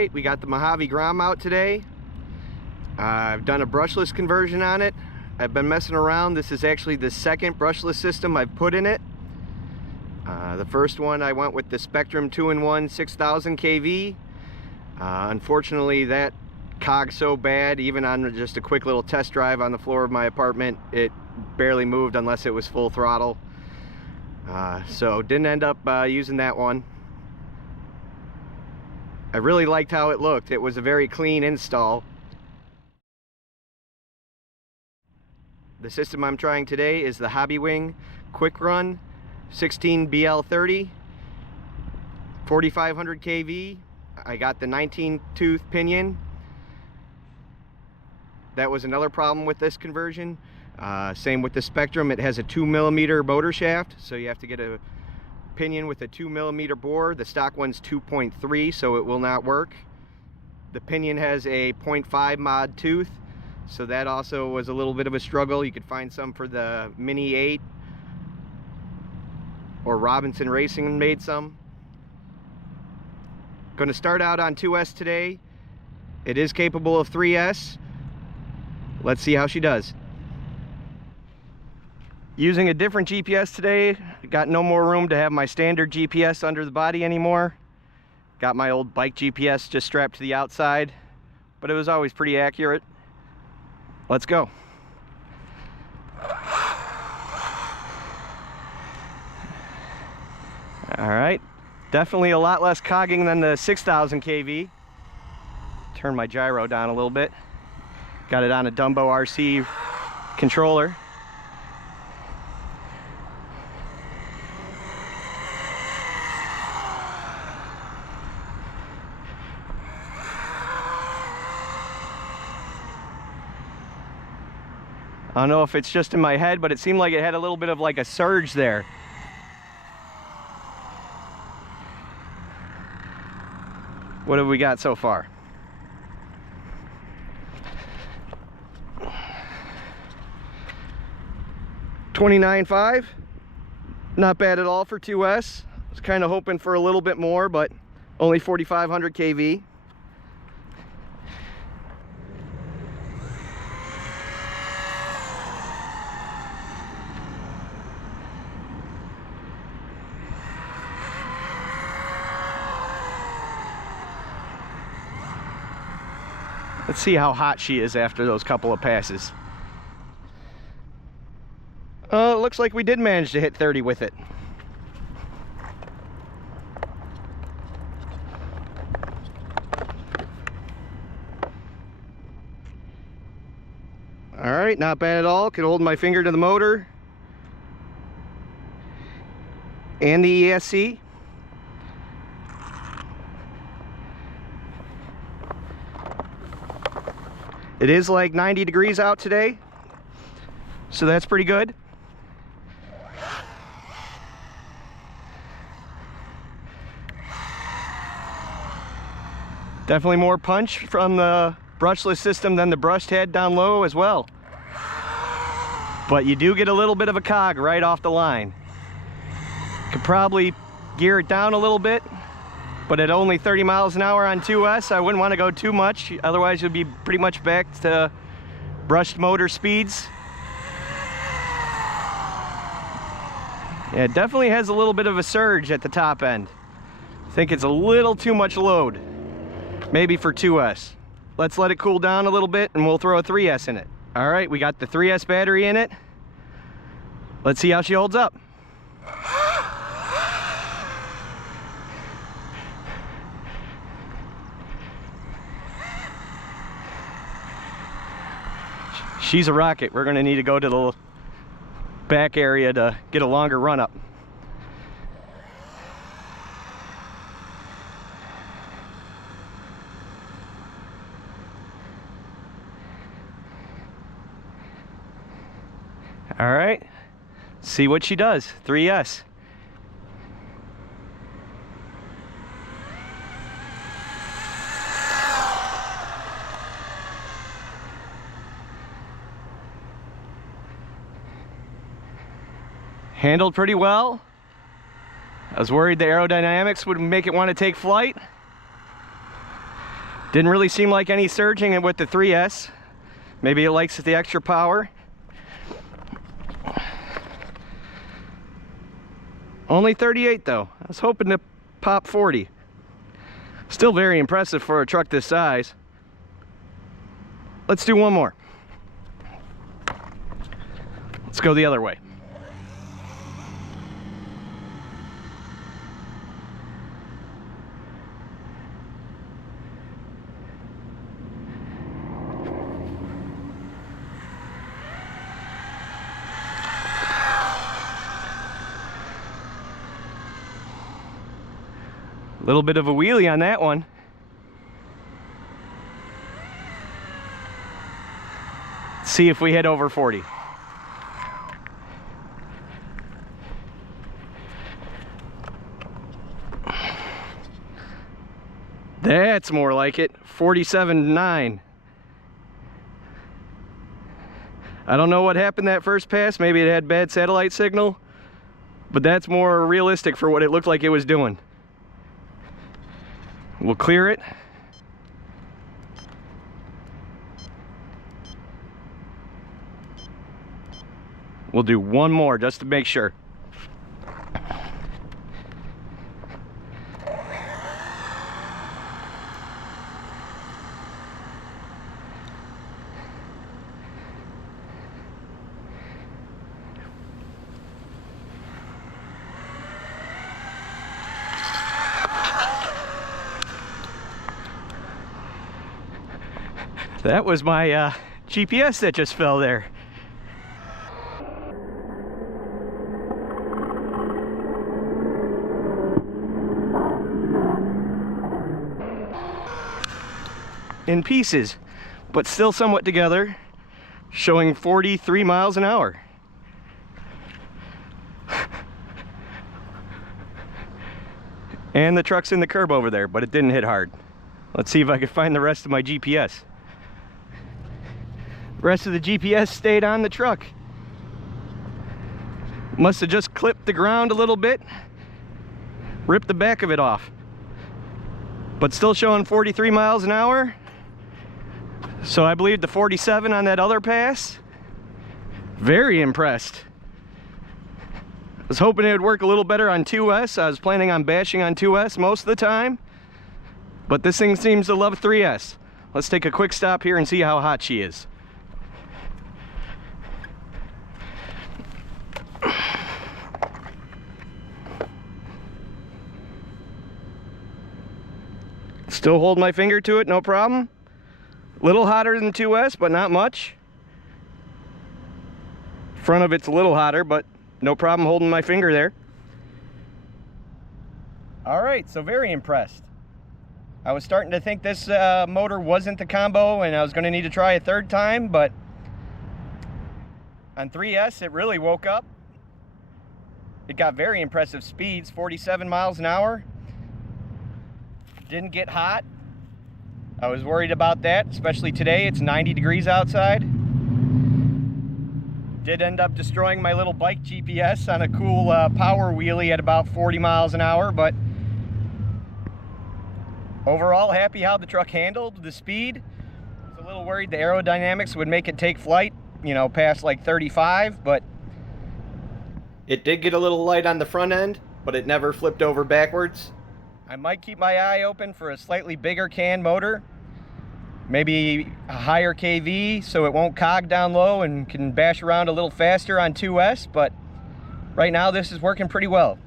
Alright, we got the Mojave Grom out today. I've done a brushless conversion on it. I've been messing around. This is actually the second brushless system I've put in it. The first one I went with the Spectrum 2-in-1 6000 kV. Unfortunately, that cogged so bad, even on just a quick little test drive on the floor of my apartment, it barely moved unless it was full throttle. So didn't end up using that one. I really liked how it looked. It was a very clean install. The system I'm trying today is the Hobbywing Quick Run 16BL30 4500 kV. I got the 19 tooth pinion. That was another problem with this conversion. Same with the Spectrum. It has a 2mm motor shaft, so you have to get a pinion with a 2mm bore. The stock one's 2.3, so it will not work. The pinion has a 0.5 mod tooth, so that also was a little bit of a struggle. You could find some for the Mini 8, or Robinson Racing made some. Going to start out on 2S today. It is capable of 3S. Let's see how she does. Using a different GPS today. Got no more room to have my standard GPS under the body anymore. Got my old bike GPS just strapped to the outside, but it was always pretty accurate. Let's go. All right, definitely a lot less cogging than the 6000 kV. Turn my gyro down a little bit. Got it on a Dumbo RC controller. I don't know if it's just in my head, but it seemed like it had a little bit of like a surge there. What have we got so far? $29.5, not bad at all for 2S. I was kind of hoping for a little bit more, but only 4500 kV. Let's see how hot she is after those couple of passes. It looks like we did manage to hit 30 with it. All right, not bad at all. Could hold my finger to the motor and the ESC. It is like 90 degrees out today, so that's pretty good. Definitely more punch from the brushless system than the brushed had down low as well. But you do get a little bit of a cog right off the line. Could probably gear it down a little bit, but at only 30 miles an hour on 2S, I wouldn't want to go too much. Otherwise, you'll be pretty much back to brushed motor speeds. Yeah, it definitely has a little bit of a surge at the top end. I think it's a little too much load, maybe for 2S. Let's let it cool down a little bit and we'll throw a 3S in it. All right, we got the 3S battery in it. Let's see how she holds up. She's a rocket. We're gonna need to go to the back area to get a longer run up. All right, see what she does. 3S. Handled pretty well. I was worried the aerodynamics would make it want to take flight. Didn't really seem like any surging with the 3S. Maybe it likes the extra power. Only 38 though. I was hoping to pop 40. Still very impressive for a truck this size. Let's do one more. Let's go the other way. A little bit of a wheelie on that one. Let's see if we hit over 40. That's more like it. 47.9. I don't know what happened that first pass. Maybe it had bad satellite signal, but that's more realistic for what it looked like it was doing. We'll clear it. We'll do one more just to make sure. That was my GPS that just fell there. In pieces, but still somewhat together, showing 43 miles an hour. And the truck's in the curb over there, but it didn't hit hard. Let's see if I can find the rest of my GPS. The rest of the GPS stayed on the truck. Must have just clipped the ground a little bit, ripped the back of it off. But still showing 43 miles an hour. So I believe the 47 on that other pass. Very impressed. I was hoping it would work a little better on 2S. I was planning on bashing on 2S most of the time, but this thing seems to love 3S. Let's take a quick stop here and see how hot she is. Still hold my finger to it, no problem. A little hotter than 2S, but not much. Front of it's a little hotter, but no problem holding my finger there. All right, so very impressed. I was starting to think this motor wasn't the combo and I was gonna need to try a third time, but on 3S, it really woke up. It got very impressive speeds, 47 miles an hour. Didn't get hot. I was worried about that, especially today. It's 90 degrees outside. Did end up destroying my little bike GPS on a cool power wheelie at about 40 miles an hour, but overall happy how the truck handled the speed. I was a little worried the aerodynamics would make it take flight, you know, past like 35, but it did get a little light on the front end, but it never flipped over backwards. I might keep my eye open for a slightly bigger can motor, maybe a higher KV so it won't cog down low and can bash around a little faster on 2S, but right now this is working pretty well.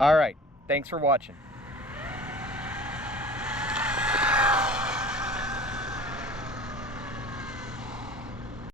All right, thanks for watching.